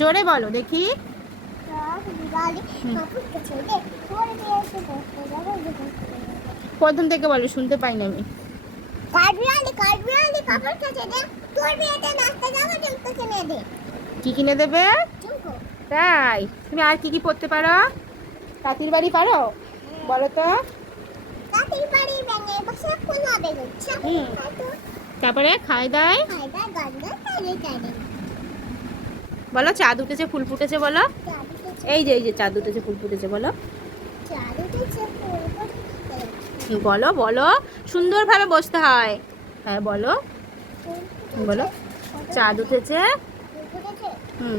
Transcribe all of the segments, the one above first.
জোরে বলো দেখি। প্রথম থেকে বলো, শুনতে পাই না আমি। কি কিনে দেবে? তাই? তুমি আর কি কি পড়তে পারো? তাঁতির বাড়ি পারো? বলো তো। তারপরে খাই দাই বলো। চাঁদ উঠেছে ফুল ফুটেছে বলো। এই যে চাঁদ উঠেছে ফুল ফুটেছে বলো। বলো বলো, সুন্দরভাবে বসতে হয়। হ্যাঁ বলো বলো। চাঁদ উঠেছে। হুম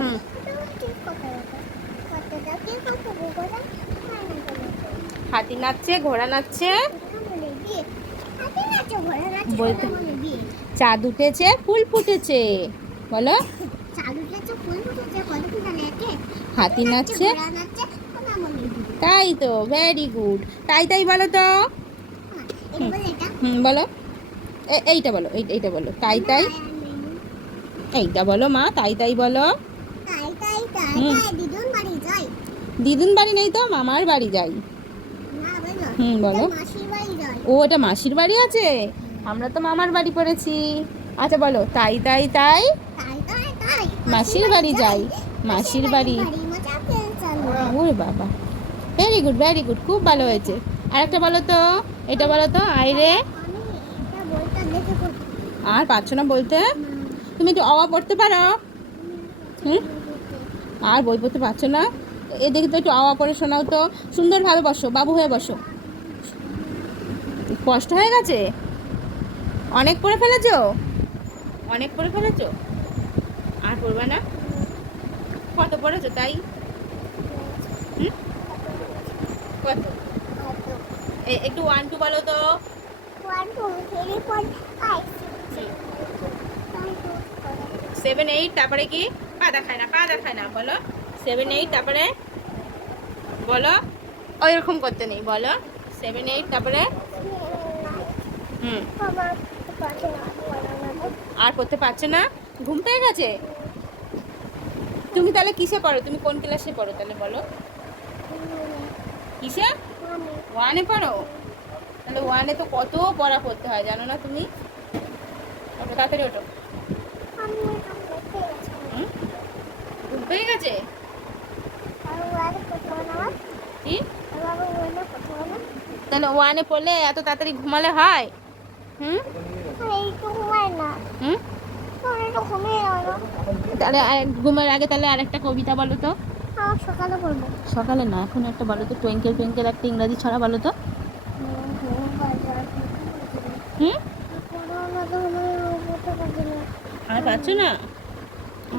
হুম। হাতি নাচছে, ঘোড়া নাচছে। বলতে চাঁদ উঠেছে ফুল ফুটেছে বলো। হাতি নাচছে। তাই তো, ভেরি গুড। তাই তাই বলো তো। হুম বলো। এইটা বলো, এইটা বলো। তাই তাই। এইটা বলো মা, তাই তাই বলো। দিদুন বাড়ি নেই তো, মামার বাড়ি যাই। হুম বলো। ও, এটা মাসির বাড়ি আছে। আমরা তো মামার বাড়ি পড়েছি। আচ্ছা বলো, তাই তাই তাই মাসির বাড়ি যাই। মাসির বাড়ি। ওরে বাবা, ভেরি গুড ভেরি গুড, খুব ভালো হয়েছে। আরেকটা বলো তো। এটা বলো তো, আইরে। আর পারছো না বলতে? তুমি একটু অ পড়তে পারো? হুম। আর বই পড়তে পারছো না? এ দেখি তো, একটু অ পড়ে শোনাও তো। সুন্দরভাবে বসো, বাবু হয়ে বসো। কষ্ট হয়ে গেছে? অনেক পড়ে ফেলেছো? অনেক পড়ে ফেলেছো? আর পড়বে না? কত পড়েছো তাই? হুম। কত? একটু 1 2 বলো তো। 7 8, তারপরে কি? পা দেখায় না, পা দেখায় না বলো। 7 8, তারপরে বলো। ওই রকম করতে নেই বলো। 7 8, তারপরে হুম। আর করতে পারছে না? ঘুম পেয়ে গেছে? তুমি তাহলে কিসে পড়ো? তুমি কোন ক্লাসে পড়ো তাহলে বলো? কিসে? 1-এ পড়ো? তাহলে 1-এ তো কত পড়া করতে হয় জানো না তুমি? ওঠো তাড়াতাড়ি ওঠো। ঘুম পেয়ে গেছে? কি? তাহলে 1-এ পড়লে এত তাড়াতাড়ি ঘুমালে হয়? হুম হুম। তাহলে ঘুমের আগে তাহলে আরেকটা কবিতা বলো তো। সকালে বলবো। সকালে না, এখন একটা বলো তো। টুইঙ্কেল টুইঙ্কেল একটা ইংরাজি ছড়া বলো তো। হুম। আর পারছো না?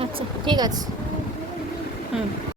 আচ্ছা ঠিক আছে। হুম।